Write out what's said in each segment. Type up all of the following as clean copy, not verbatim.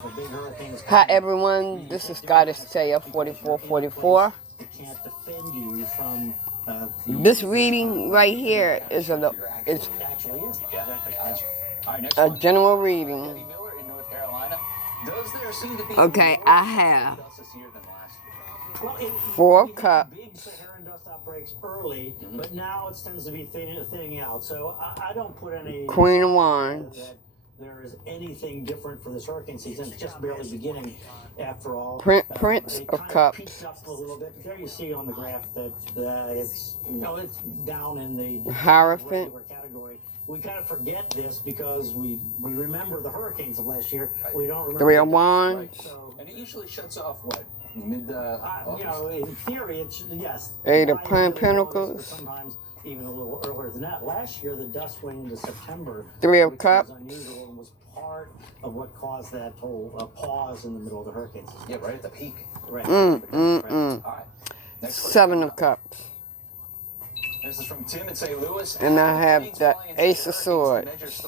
Hi everyone, this is Goddess Taya 4444. This reading right here is a general reading. Okay, I have 4 cups. Early, but now it tends to be thinning out. So I don't put any Queen of Wands. There is anything different for this hurricane season. It's just barely beginning, after all. Prince of Cups. Peaked up a little bit. There you see on the graph that it's it's down in the Hierophant category. We kind of forget this because we remember the hurricanes of last year. We don't remember 3 of Wands. Right, so, and it usually shuts off what? In theory, it's yes. 8 of Pentacles. Sometimes even a little earlier than that. Last year, the dust went into September. 3 of Cups. Was unusual and was part of what caused that whole pause in the middle of the hurricane season. Yeah, right at the peak. Right. All right. Next 7 of Cups. This is from Tim in St. Louis. And I have the Ace of Swords.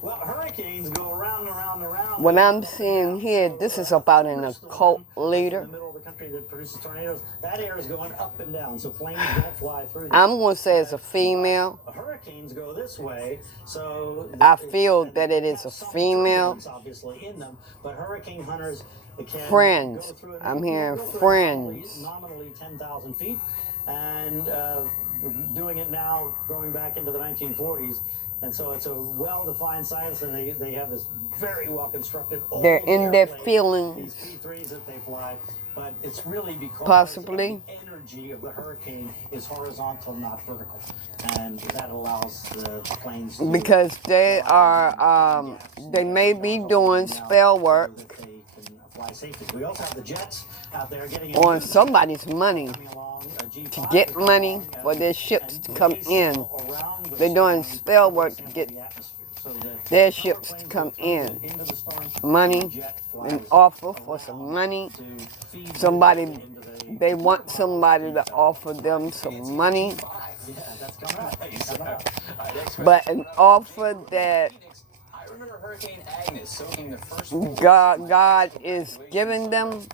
Well, hurricanes go around and around and around. What I'm seeing here, this is about an occult leader. In the middle of the country that produces tornadoes, that air is going up and down, so planes don't fly through. I'm going to say it's a female. Hurricanes go this way, so I feel that it is a female. Obviously in them, but hurricane hunters can friends. I'm hearing friends. Nominally 10,000 feet, and doing it now, going back into the 1940s. And so it's a well-defined science, and they have this very well-constructed. They're in their feelings. These P3s that they fly, but it's really because possibly the energy of the hurricane is horizontal, not vertical, and that allows the planes to because they are they may be doing spell work. We also have the jets out there getting on somebody's money to get money for their ships to come in. They're doing spell work to get their ships to come in. Money, an offer for some money. Somebody, they want somebody to offer them some money. But an offer that God is giving them,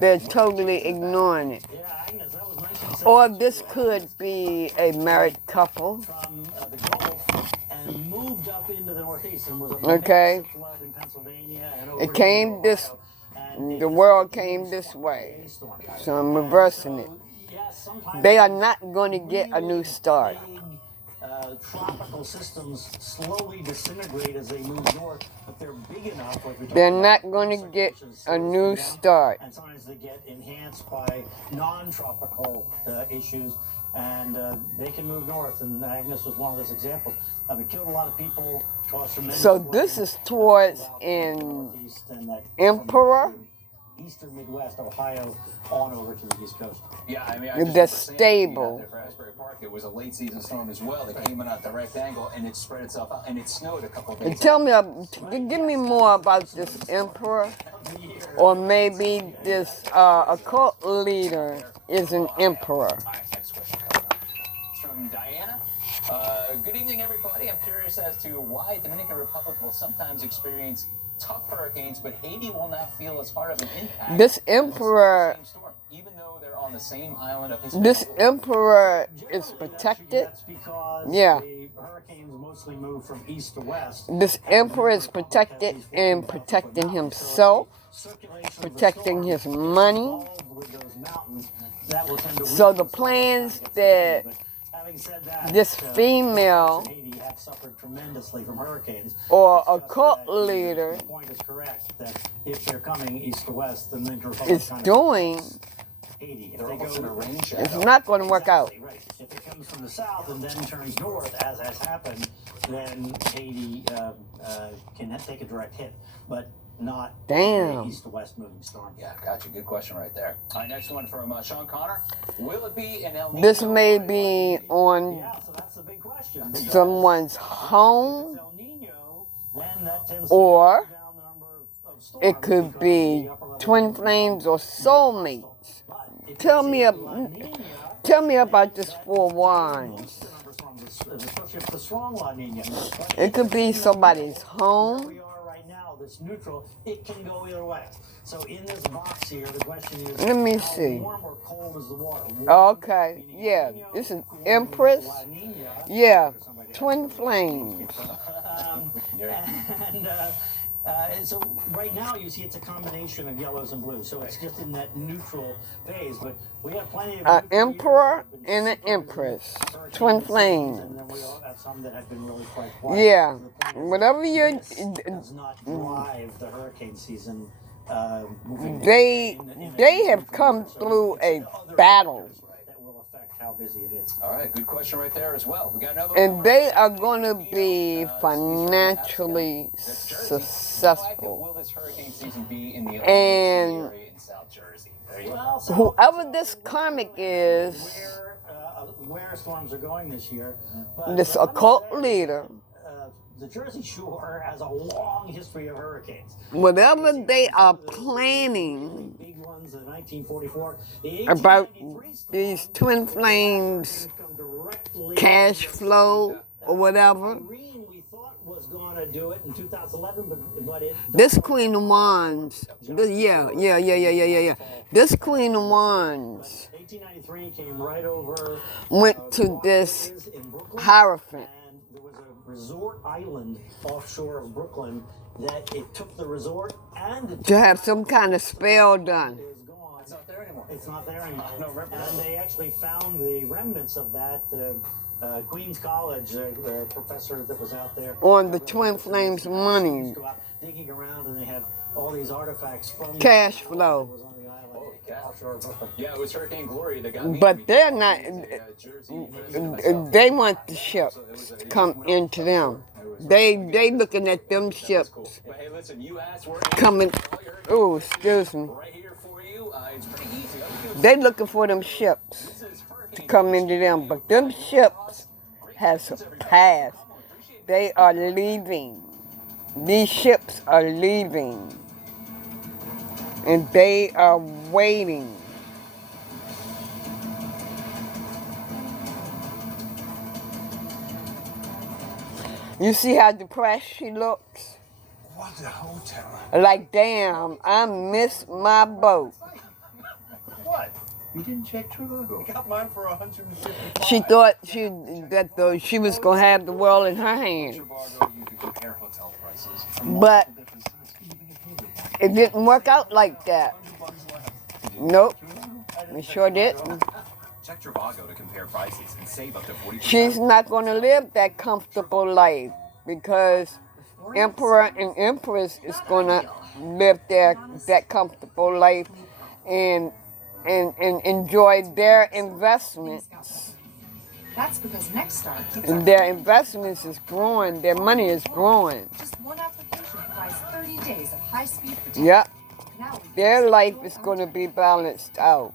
they're totally ignoring it. Or this could be a married couple. Okay. It came this, the world came this way. So I'm reversing it. They are not going to get a new start. Tropical systems slowly disintegrate as they move north, but they're big enough. They're not going to get a new start. And sometimes they get enhanced by non-tropical issues, and they can move north. And Agnes was one of those examples. It killed a lot of people. So this is towards an emperor. Eastern Midwest, Ohio, on over to the East Coast. Yeah, I mean, that's stable. For Asbury Park, it was a late season storm as well. It came in at the rectangle and it spread itself out, and it snowed a couple of days. Tell me, give me more about this emperor, or maybe this occult leader is an emperor. All right, next question. It's from Diana. Good evening, everybody. I'm curious as to why Dominican Republic will sometimes experience tough hurricanes, but Haiti will not feel as hard of an impact. This emperor, even though they're on the same island of Hispaniola. This emperor is protected. That's because the hurricanes mostly move from east to west. This emperor is protected and protecting himself, protecting his money. So the plans that this female suffered tremendously from hurricanes, or a cult leader, the point is correct that if they're coming east to west, then is doing, Haiti, it's not going to work out. Right. If it comes from the south and then turns north, as has happened, then Haiti can take a direct hit, but not east to west moving storm. Yeah, gotcha. Good question right there. All right, next one from Sean Connor. Will it be an El Nino? This may be on so that's the big question. Someone's home, or it could be twin flames or soulmates. Tell me about this 4 wands. It could be somebody's home. that's neutral, it can go either way. So in this box here, the question is, let me how see. warm or cold is the water? Okay, yeah, this is Empress. Yeah, Twin Flames. And so right now you see it's a combination of yellows and blues, so it's just in that neutral phase. But we have plenty of an Emperor and an Empress, Twin Flames. And then we all have some that have been really quite quiet. Yeah, whatever you does not drive the hurricane season. They have come through a battle. How busy it is. All right, good question right there as well. We got another and they are going to be financially successful. Will this hurricane season be in the and area in South Jersey? whoever this karmic is, where storms are going this year, this occult leader, the Jersey Shore has a long history of hurricanes. Whatever they are planning big ones in 1944, about these Twin Flames cash flow or whatever. We thought was going to do it in 2011, but this Queen of Wands, yeah. This Queen of Wands 1893 came right over, went to this Hierophant. There was a resort island offshore of Brooklyn that it took the resort and to have some kind of spell done. It's not there anymore. It's not there anymore. And they actually found the remnants of that. Queens College, a professor that was out there on the Twin Flames money. Go out digging around, and they have all these artifacts from cash flow. Yeah, it was Hurricane Glory that got me. But they're not. They want the ships to come into them. They looking at them ships coming. Oh, excuse me. They looking for them ships to come into them, but them ships has passed. They are leaving. These ships are leaving. And they are waiting. You see how depressed she looks? What a hotel. Like, damn, I missed my boat. What? You didn't check Trivago. I got mine for $155. She thought she was going to have the world in her hand. Trivago, you can compare hotel prices. But it didn't work out like that. Nope. It sure didn't. Check Trivago to compare prices and save up to 40%. She's not going to live that comfortable life because Emperor and Empress is going to live that comfortable life and enjoy their investments. That's because Nexstar keeps their investments is growing. Their money is growing. Just one application provides 30 days of high-speed protection. Yep. Their life is going to be balanced out.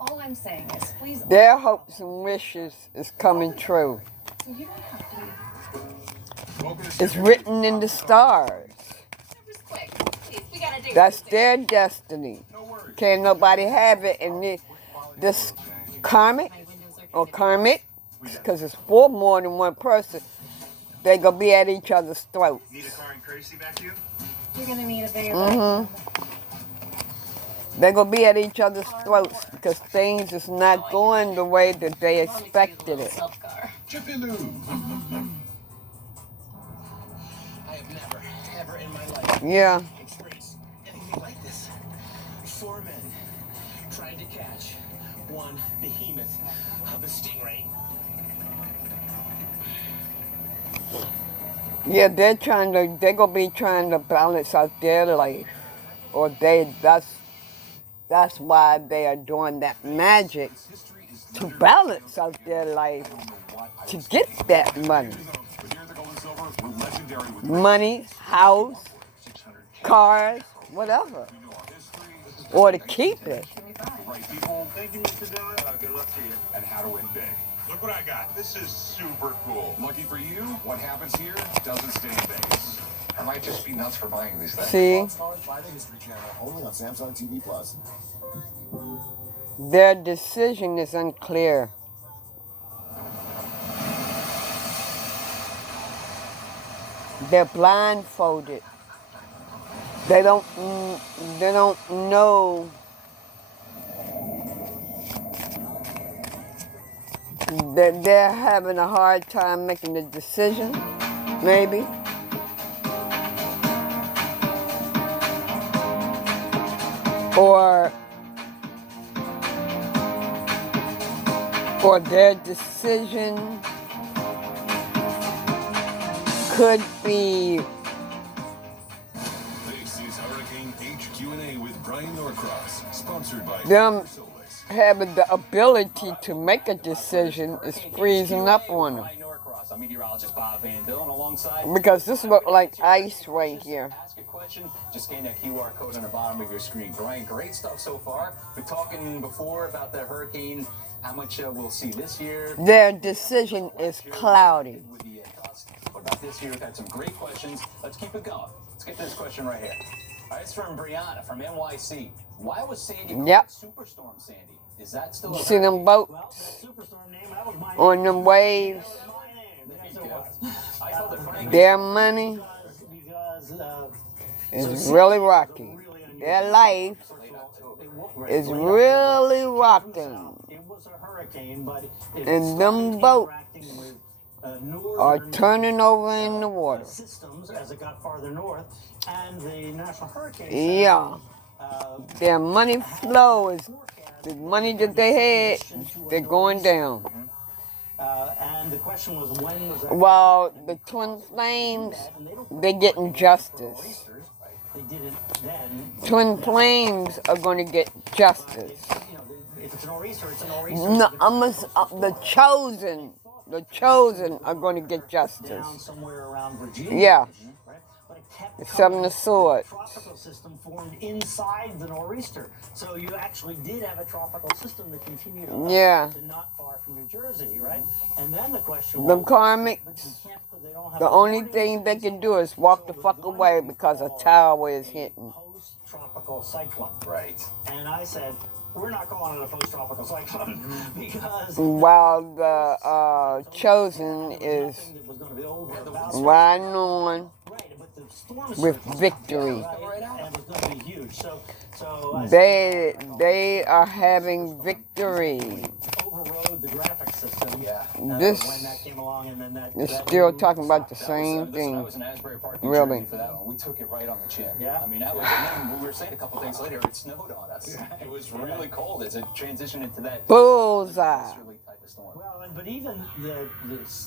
All I'm saying is, please. Their hopes and wishes is coming true. So you don't have to. It's written in the stars. That's their destiny. Can't nobody have it. And this karmic or karmic, because it's for more than one person, they're going to be at each other's throats. Need a car and crazy vacuum? You're going to need a bigger They're going to be at each other's throats because things is not going the way that they expected it. Jiffy Lube. I have never, ever in my life experienced anything like this. 4 men trying to catch one behemoth of a stingray. Yeah, they're going to be trying to balance out their life. Or that's why they are doing that magic to balance out their life to get that money. Money, house, cars, whatever. Or to keep it. Thank you, Mr. Dillon. Good luck to you. And how to win big. Look what I got. This is super cool. Lucky for you, what happens here doesn't stay in Vegas. I might just be nuts for buying these things. See? History Channel, only on Samsung TV Plus. Their decision is unclear. They're blindfolded. They don't know that they're having a hard time making a decision, maybe. Or their decision could be. This is Hurricane HQ&A with Brian Norcross, sponsored by Them SoulMates. having the ability to make a decision is freezing up on them. I'm meteorologist Bob Van Dillon alongside. Because this looks like ice right here. Ask a question, just scan that QR code on the bottom of your screen. Brian, great stuff so far. We're talking before about the hurricane, how much we'll see this year. Their decision is cloudy. With the dust. What about this year? We've had some great questions. Let's keep it going. Let's get to this question right here. All right, it's from Brianna from NYC. Why was Sandy called Superstorm Sandy? Is that still You a see them Well, boats that superstorm name, that was my name. on them waves? That was my name. Yes, it was. I told it Frank. Their money Because is really rocky. Their life is really rocking. it was a hurricane, but And them boats are turning over in the water. systems as it got farther north, and the National Hurricane Yeah. Their money flow is the money that they had, they're going down. and the question was, when was that? While the Twin Flames, they're getting justice. They did it then. Twin Flames are going to get justice. If it's an nor'easter, it's a nor'easter. No, the chosen are going to get justice. Down somewhere around Virginia. Yeah. Right? But it kept The Seven of Swords. The tropical system formed inside the nor'easter. So you actually did have a tropical system that continued up to not far from New Jersey, right? And then the question The was, karmic, but you can't put- they don't have the only thing they can do is walk the fuck away because a tower is hitting. post-tropical cyclone. Right. And I said, we're not calling it a post-tropical cyclone because While the chosen is nothing that was going to be over about riding on right, but the storm with surge victory. and it was going to be huge. So I said, They are having victory. overrode the graphic system. Yeah. This when that came along, and then that is that still new talking about the That same thing. was in Asbury Park, New Really. Jersey for that one. We took it right on the chin. Yeah. I mean, that was, and then we were saying a couple days later, it snowed on us. It was really cold as it transitioned into that Bullseye. westerly type of storm. Well, but even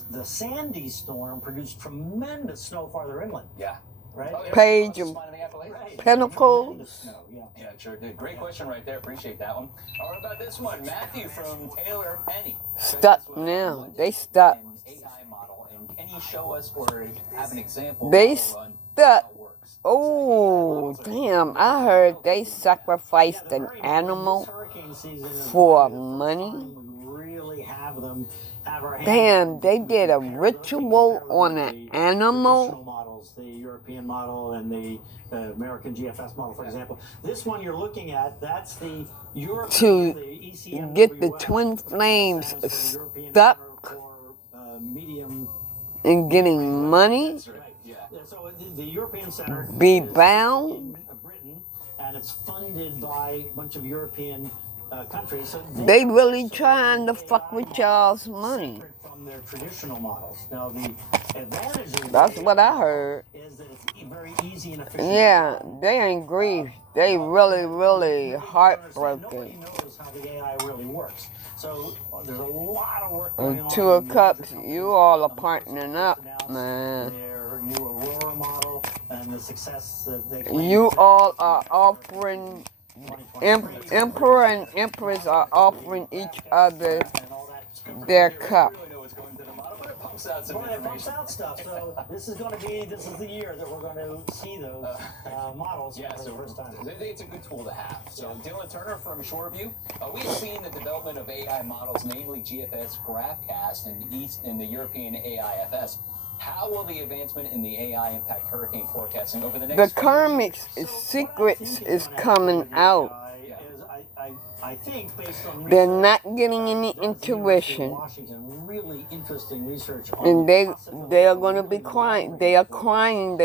the Sandy storm produced tremendous snow farther inland, Yeah. right? Oh, yeah. Page of Spine of the Appalachians. Right. Pentacles. Tremendous snow, yeah. Yeah, it sure did. Great question right there. Appreciate that one. What about this one? Matthew from Taylor Penny. Stuck now. They stuck. An AI model, and can you show us or have an example? They how to run stuck. how it works? Oh, damn. I heard they sacrificed The an very animal this hurricane season is for the money. time we really have them have our hands Damn, they on did a compare ritual those on with an the animal. traditional models, the European model and the American GFS model, for example. This one you're looking at, that's the European, To the ECM get the WF, Twin Flames stands for the European stuck Center for medium. in getting money, That's right. Yeah. So the European Center be is bound. in Britain, and it's funded by a bunch of European countries. So They really trying to fuck with y'all's money. separate from their traditional models. Now the advantage of That's what I heard. is that it's very easy and efficient. Yeah, they ain't grieved. They really, really Nobody heartbroken. knows how the AI really works. So there's a lot of work going on. Two of in Cups, the you all are partnering up, announced man. Their new Aurora model and the success that they You all are offering, Emperor and Empress are offering each other and all that. their cup. Really know what's going to the model, but it pumps out some Well, it bumps information. out stuff. So this is the year that we're going to see those models Yeah, for so the first time. I think it's a good tool to have. So Dylan Turner from Shoreview, we've seen the development of AI models, namely GFS GraphCast and the European AIFS. How will the advancement in the AI impact hurricane forecasting over the The next karmic's secrets is coming out. I think based on They're research, not getting any intuition. Washington, really interesting research on And the they are going to be crying. They are crying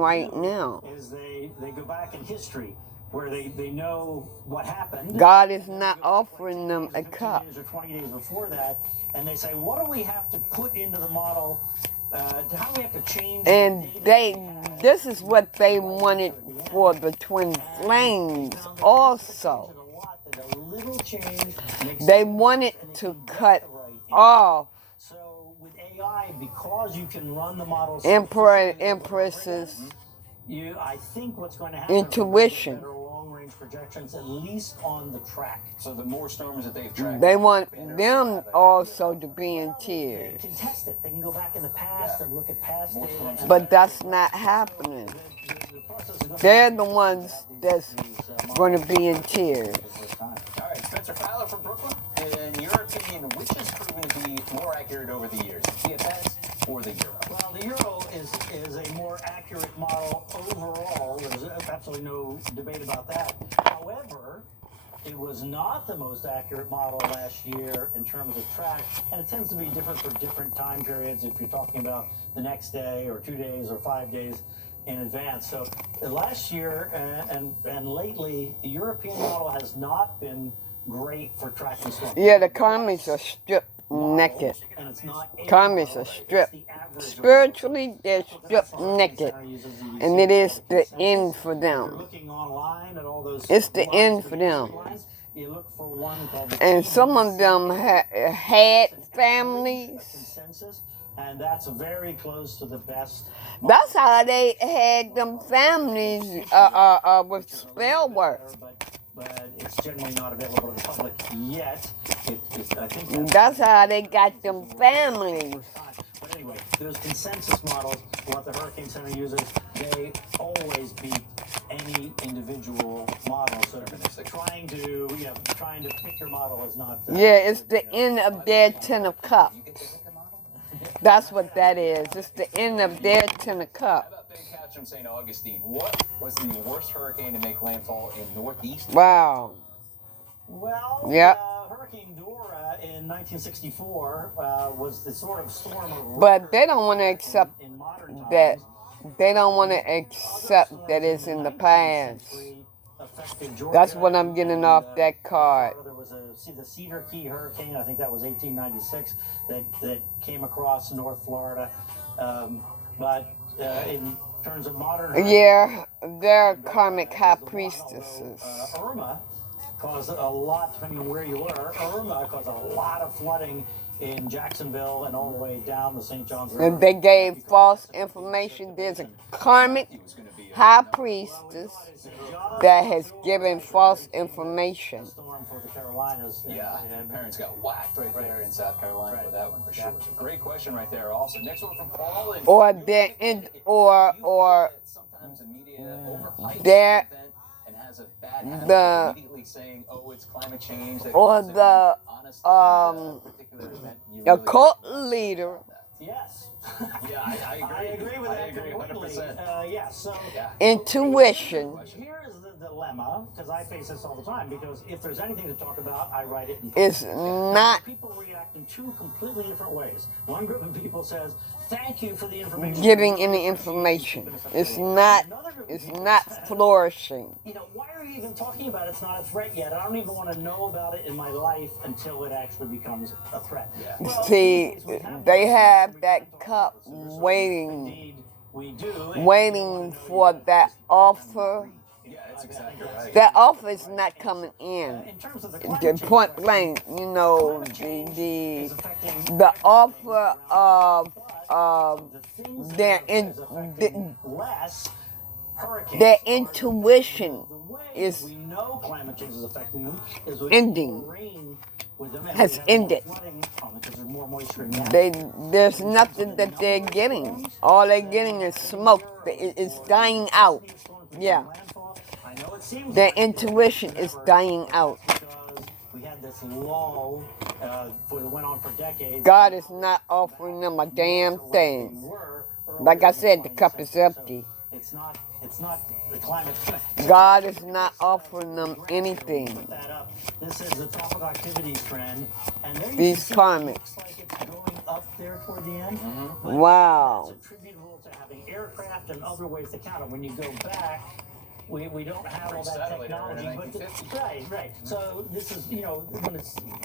right now. is they they go back in history where they know what happened. God is not offering them a 15 cup. days or 20 days before that, and they say, what do we have to put into the model? How do we have to change? And this is what they wanted for the twin flames also. They wanted to cut off So with AI, because you can run the model, emperor and empresses I think what's going to happen intuition. is better long-range projections, at least on the track. So the more storms that they've tracked, They want them also to be in They tears. can test it. They can go back in the past and look at past data. and But that's not happening. the process is going They're the ones that's going to be in tears. All right, Spencer Fowler from Brooklyn. In your opinion, which has proven to be more accurate over the years, GFS or the euro? Well, the euro is a more accurate model overall. There's absolutely no debate about that. However, it was not the most accurate model last year in terms of track, and it tends to be different for different time periods if you're talking about the next day or 2 days or 5 days in advance. So last year and lately, the European model has not been great for tracking storms. Yeah, the karmics are stripped naked. And it's not a Karmics model, are it's stripped. the average. Spiritually, they're stripped naked. And it is the end for If you're them. looking online at all those It's the lines end that for are them. lines, you look for one called the And some of them had families. consensus, and that's very close to the best. That's how they had them families with spell work. But it's generally not available to the public yet. I think That's how they got them families. But anyway, those consensus models, what the Hurricane Center uses, they always beat any individual model. So trying to pick your model is not. Yeah, it's the end of their 10 of cups. That's what that is. It's the end of their 10 of How cups. about Big Cats from St. Augustine? What was the worst hurricane to make landfall in Northeast? Wow. Well, Yep. Hurricane Dora in 1964 was the sort of storm of But they don't want to accept in modern times. that. They don't want to accept that it's in the past. That's what I'm getting off that card. There was the Cedar Key hurricane, I think that was 1896, that came across North Florida. But in terms of modern Yeah, they're karmic high priestesses. Irma caused a lot, depending on where you were, Irma caused a lot of flooding in Jacksonville and all the way down the St. Johns River. And they gave false information. There's a karmic high priestess that has given false information. Storm for the Carolinas. Yeah, and parents got whacked right there in South Carolina with that one for sure. So great question right there. Also, next one from Paul. Or they're in, or sometimes the media overhypes they're the event and has a bad habit the of immediately saying, "Oh, it's climate change." That or caused it. the Honestly, that particular event, you really occult can't leader. about that. Yes. Yeah, I agree. I agree with I that agree completely. 100%. Yeah, so Yeah. Intuition here is the dilemma, because I face this all the time, because if there's anything to talk about, I write it in is not People react in two completely different ways. One group of people says, "Thank you for the information." giving any information. It's not flourishing. You know, why are you even talking about it? It's not a threat yet. I don't even want to know about it in my life until it actually becomes a threat. Well, See, these days we have they those have things that we can talk cup about. So waiting, indeed, we do. And waiting for that offer. Yeah, that's exactly right. That offer is not coming in. in terms of the The climate change point question, blank, you know, climate change is affecting the offer of the things their that is affecting less hurricanes. their are intuition the way is we know climate change is affecting them is with ending. more rain with them, and Has we have ended. more flooding because there's more moisture in that. There's nothing that they're getting. All they're getting is smoke. It's dying out. Yeah. I know it seems Their like intuition is dying out. because we had this lull that went on for decades. God is not offering them a damn thing. Like I said, the cup is empty. It's not the climate. God is not offering them anything. Put that up. This is the tropical activities trend, and there you These can see karmics. it looks like it's going up there toward the end. But Wow. It's attributable to having aircraft and other ways to count it. When you go back we don't have all that technology, but right. So this is, you know,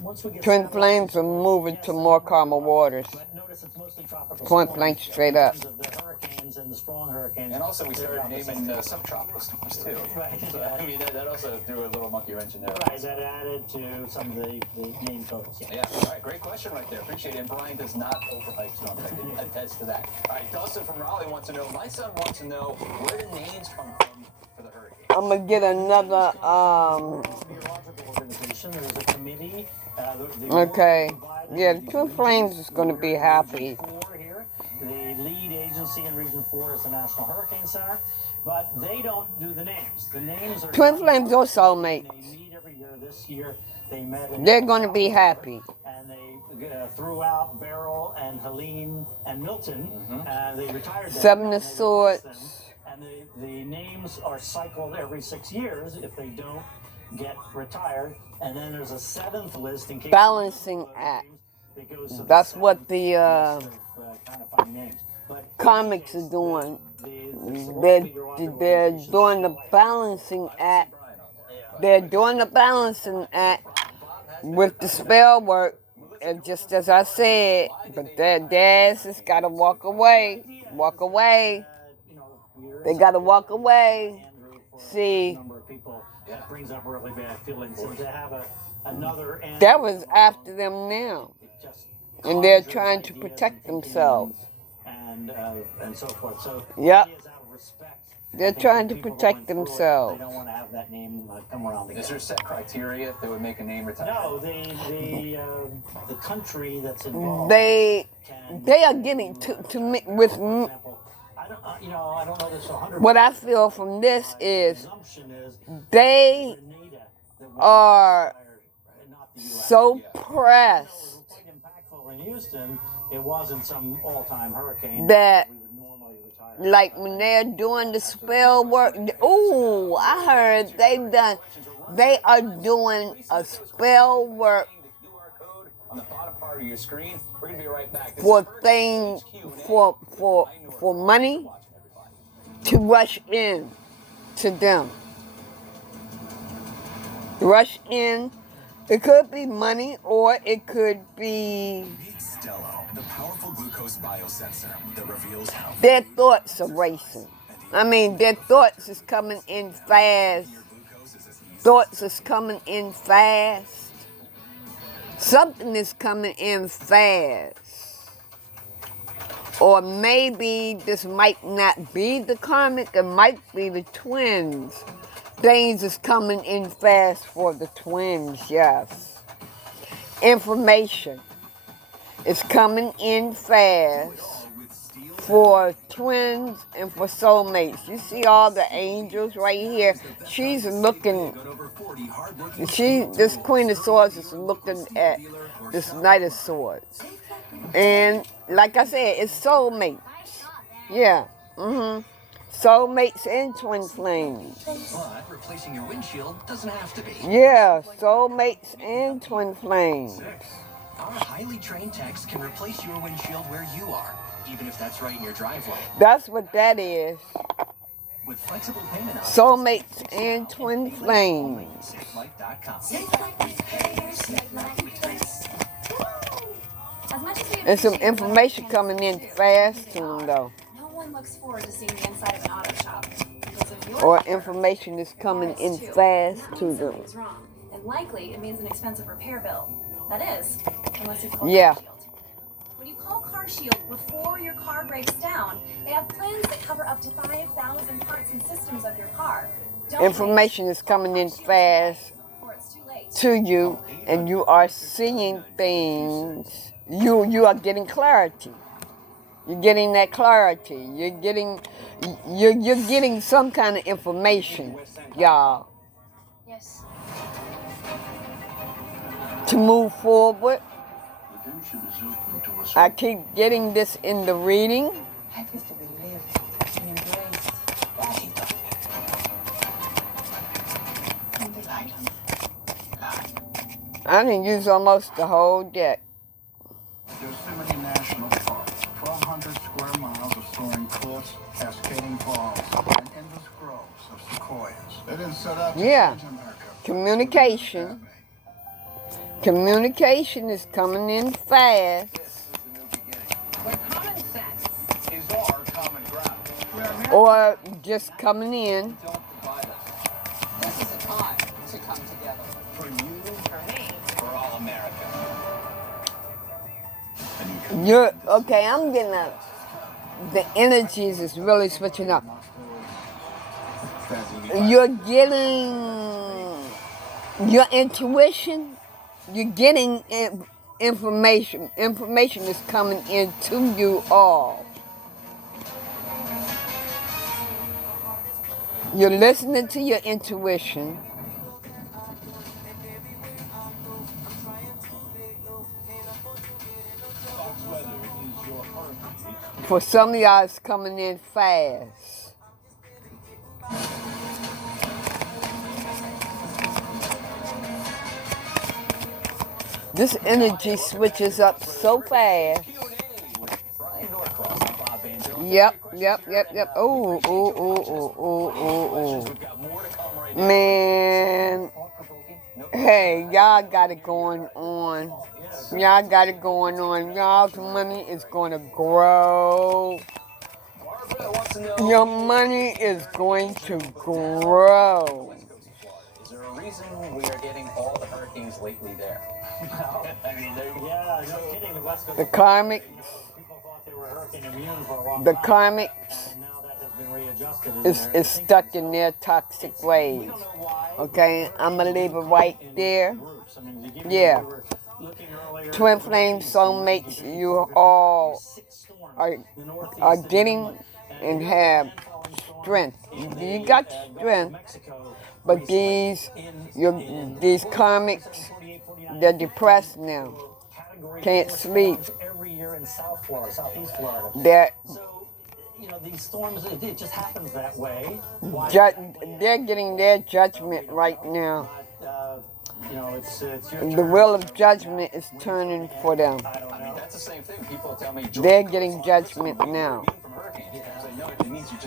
once we get Twin Flames are moving to more calmer waters. But notice it's mostly tropical. Point blank straight up. In terms of the hurricanes and the strong hurricanes. And also we started naming subtropical storms too. Right. So, I mean, that also threw a little monkey wrench in there. Right, that added to some of the name codes. Yeah, all right, great question right there. Appreciate it. And Brian does not overhype storms. I can attest to that. All right, Dustin from Raleigh wants to know, my son wants to know where the names come from for the hurricane. I'm gonna get another Meteorological organization. There's a committee. Okay. Yeah, the Twin Flames is gonna be happy. Here. The lead agency in Region 4 is the National Hurricane Center, but they don't do the names. The names are Twin Flames or SoulMates. They meet every year. This year they met. They're gonna be happy. And they threw out Beryl and Helene and Milton. They retired them. Seven of Swords. And the names are cycled every 6 years if they don't get retired. And then there's a seventh list in case. Balancing act. That's what the comics are doing. They're doing the balancing act. They're doing the balancing act with the spell work. And just as I said, but their dads has got to walk away. Walk away. They got to walk away. See. That brings up really bad feelings. So to have another. That was after them now. And they're trying to protect themselves. And so forth. So yep. Respect, they're trying to protect themselves. They don't want to have that name come around again. Is there set criteria that would make a name retire? No, the country that's involved. They are getting to me with. I don't know this 100%. What I feel from this is they are so pressed in Houston, it wasn't some all-time hurricane that, we would normally retire. Like when they're doing the spell work. Ooh, I heard they are doing a spell work on the bottom part of your screen. We're gonna be right back. For things for money to rush in to them. Rush in. It could be money or it could be the powerful glucose biosensor that reveals how their thoughts are racing. I mean, their thoughts is coming in fast. Thoughts is coming in fast. Something is coming in fast. Or maybe this might not be the karmic, it might be the twins. Things is coming in fast for the twins, yes. Information is coming in fast for twins and for soulmates. You see all the angels right here. She's looking, this Queen of Swords is looking at this Knight of Swords. And like I said, it's soulmates. Yeah, soulmates and twin flames. But replacing your windshield doesn't have to be. Yeah, soulmates and twin flames. Our highly trained techs can replace your windshield where you are, even if that's right in your driveway. That's what that is. With flexible payment options. Soulmates and twin flames. And some information coming in fast to them though. No one looks forward to seeing the inside of an auto shop. Or information is coming in fast to them. Something's wrong, and likely it means an expensive repair bill. That is, unless you call yeah. CarShield. When you call CarShield before your car breaks down, they have plans that cover up to 5,000 parts and systems of your car. Information is coming in fast to you, and you are seeing things. You are getting clarity. You're getting that clarity. You're getting some kind of information, y'all. Yes. To move forward. I keep getting this in the reading. Life is to be lived and embraced. And delight. I didn't use almost the whole deck. Yosemite National Park, 1,200 square miles of soaring cliffs, cascading falls, and endless groves of sequoia. They didn't set out to Yeah. change America. Communication. Communication is coming in fast. Where common sense Is our common ground. Or just coming in. Don't divide us. This is a time to come together. For you, for me. for all America. You're okay. I'm getting the energies is really switching up. You're getting your intuition. You're getting information. Information is coming into you all. You're listening to your intuition. For some of y'all, it's coming in fast. This energy switches up so fast. Yep. Oh. Man. Hey, y'all got it going on. Y'all got it going on. Y'all's money is going to grow. Your money is going to grow. Is there a reason we are getting all the hurricanes lately there? I mean, yeah, no kidding. The West Coast. The karmic. People thought they were hurricane immune for a long The time. karmic And now that has been readjusted. is stuck in their toxic ways. Okay, I'm going to leave it right there. Yeah. TwinFlames, SoulMates, you all are getting and have strength. You got strength, but these karmics, they're depressed now. Can't sleep. These storms, it just happens that way. They're getting their judgment right now. The wheel of judgment is turning for them. I mean, that's the same thing. People tell me they're getting judgment now.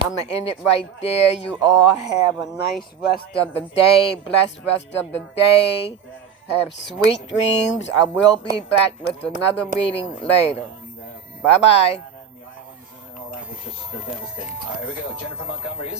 I'm going to end it right there. You all have a nice rest of the day. Blessed rest of the day. Have sweet dreams. I will be back with another reading later. Bye-bye. All right, here we go. Jennifer Montgomery.